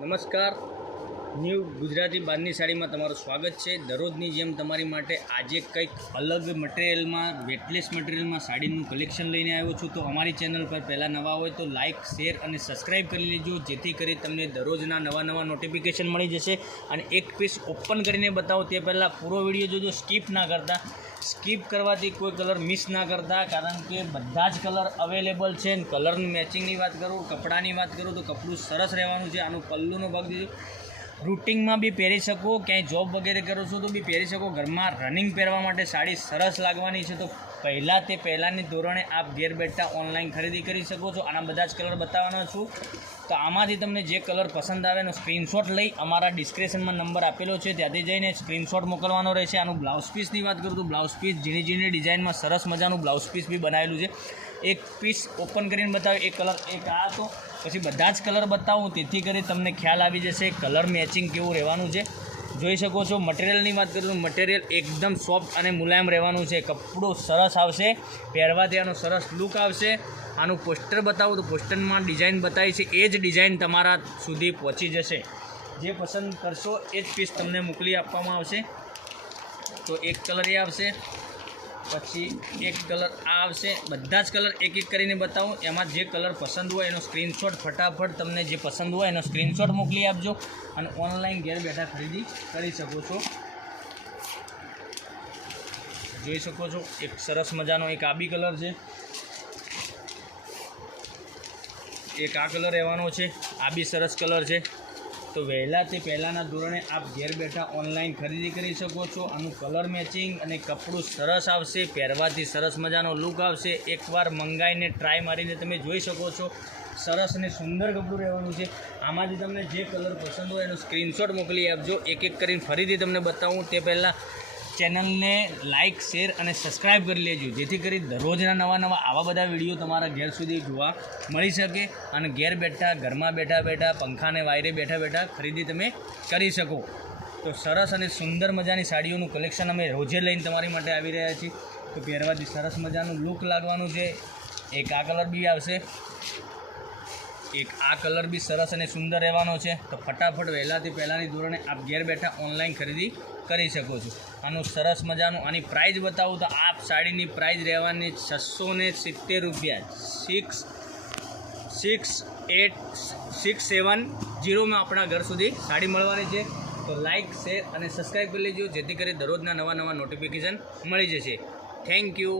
નમસ્કાર, ન્યૂ ગુજરાતી બારની સાડીમાં તમારું સ્વાગત છે। દરરોજની જેમ તમારી માટે આજે કંઈક અલગ મટીરિયલમાં વેટલેસ મટીરિયલમાં સાડીનું કલેક્શન લઈને આવ્યો છું। તો અમારી ચેનલ પર પહેલાં નવા હોય તો લાઇક, શેર અને સબસ્ક્રાઈબ કરી લેજો, જેથી કરી તમને દરરોજના નવા નોટિફિકેશન મળી જશે। અને એક પીસ ઓપન કરીને બતાવો તે પહેલાં પૂરો વિડીયો જોજો, સ્કીપ ના કરતા। સ્કીપ કરવાથી કોઈ કલર મિસ ના કરતા, કારણ કે બધા જ કલર અવેલેબલ છે। કલરની મેચિંગની વાત કરું, કપડાની વાત કરું તો કપડું સરસ રહેવાનું છે। આનું પલ્લુનો ભાગ દીધો, રૂટિંગમાં બી પહેરી શકો, ક્યાંય જોબ વગેરે કરો છો તો બી પહેરી શકો। ઘરમાં રનિંગ પહેરવા માટે સાડી સરસ લાગવાની છે। તો પહેલાંની ધોરણે આપ ઘેર બેઠા ઓનલાઈન ખરીદી કરી શકો છો। આના બધા જ કલર બતાવવાનો છું। તો આમાંથી તમને જે કલર પસંદ આવે એનો સ્ક્રીનશોટ લઈ અમારા ડિસ્ક્રિપ્શનમાં નંબર આપેલો છે ત્યાંથી જઈને સ્ક્રીનશોટ મોકલવાનો રહેશે। આનું બ્લાઉઝ પીસની વાત કરું તો બ્લાઉઝ પીસ ઝીણી ડિઝાઇનમાં સરસ મજાનું બ્લાઉઝ પીસ બી બનાવેલું છે। એક પીસ ઓપન કરીને બતાવ્યું, એક કલર એક આ હતો, પછી બધા જ કલર બતાવું, તેથી કરી તમને ખ્યાલ આવી જશે કલર મેચિંગ કેવું રહેવાનું છે। જોઈ શકો છો। મટીરિયલની વાત કરું તો મટીરિયલ એકદમ સોફ્ટ અને મુલાયમ રહેવાનું છે। કપડું સરસ આવશે, પહેરવાથી આનો સરસ લુક આવશે। આનું પોસ્ટર બતાવું તો પોસ્ટરમાં ડિઝાઇન બતાવી છે, એ જ ડિઝાઇન તમારા સુધી પહોંચી જશે। જે પસંદ કરશો એ જ પીસ તમને મોકલી આપવામાં આવશે। તો એક કલર એ આવશે, પછી એક કલર આ આવશે। બધા જ કલર એક એક કરીને બતાવું, એમાં જે કલર પસંદ હોય એનો સ્ક્રીનશોટ ફટાફટ તમને જે પસંદ હોય એનો સ્ક્રીનશોટ મોકલી આપજો અને ઓનલાઈન ઘેર બેઠા ખરીદી કરી શકો છો। જોઈ શકો છો એક સરસ મજાનો એક આ બી કલર છે, એક આ કલર રહેવાનો છે, આ બી સરસ કલર છે। તો વહેલાથી પહેલાંના ધોરણે આપ ઘેર બેઠા ઓનલાઈન ખરીદી કરી શકો છો। આનું કલર મેચિંગ અને કપડું સરસ આવશે, પહેરવાથી સરસ મજાનો લુક આવશે। એકવાર મંગાવીને ટ્રાય મારીને તમે જોઈ શકો છો, સરસ અને સુંદર કપડું રહેવાનું છે। આમાંથી તમને જે કલર પસંદ હોય એનો સ્ક્રીનશોટ મોકલી આપજો। એક એક કરીને ફરીથી તમને બતાવું તે પહેલાં ચેનલને લાઇક, શેર અને સબસ્ક્રાઈબ કરી લેજો, જેથી કરી દરરોજના નવા આવા બધા વિડીયો તમારા ઘેર સુધી જોવા મળી શકે અને ઘેર બેઠા ઘરમાં બેઠા પંખાને વાયરે બેઠા ખરીદી તમે કરી શકો। તો સરસ અને સુંદર મજાની સાડીઓનું કલેક્શન અમે રોજે લઈને તમારી માટે આવી રહ્યા છીએ। તો પહેરવાથી સરસ મજાનું લુક લાગવાનું છે। એક આ કલર બી આવશે, એક આ કલર બી સરસ અને સુંદર રહેવાનો છે। તો ફટાફટ વહેલાથી પહેલાંની ધોરણે આપ ઘેર બેઠા ઓનલાઈન ખરીદી કરી શકો છો। આનું સરસ મજાનું આની પ્રાઇસ બતાવું તો આપ સાડીની પ્રાઇસ રહેવાની 670 રૂપિયા, 670માં આપણા ઘર સુધી સાડી મળવાની છે। તો લાઇક, શેર અને સબસ્ક્રાઈબ કરી લેજો, જેથી કરી દરરોજના નવા નોટિફિકેશન મળી જશે। Thank you.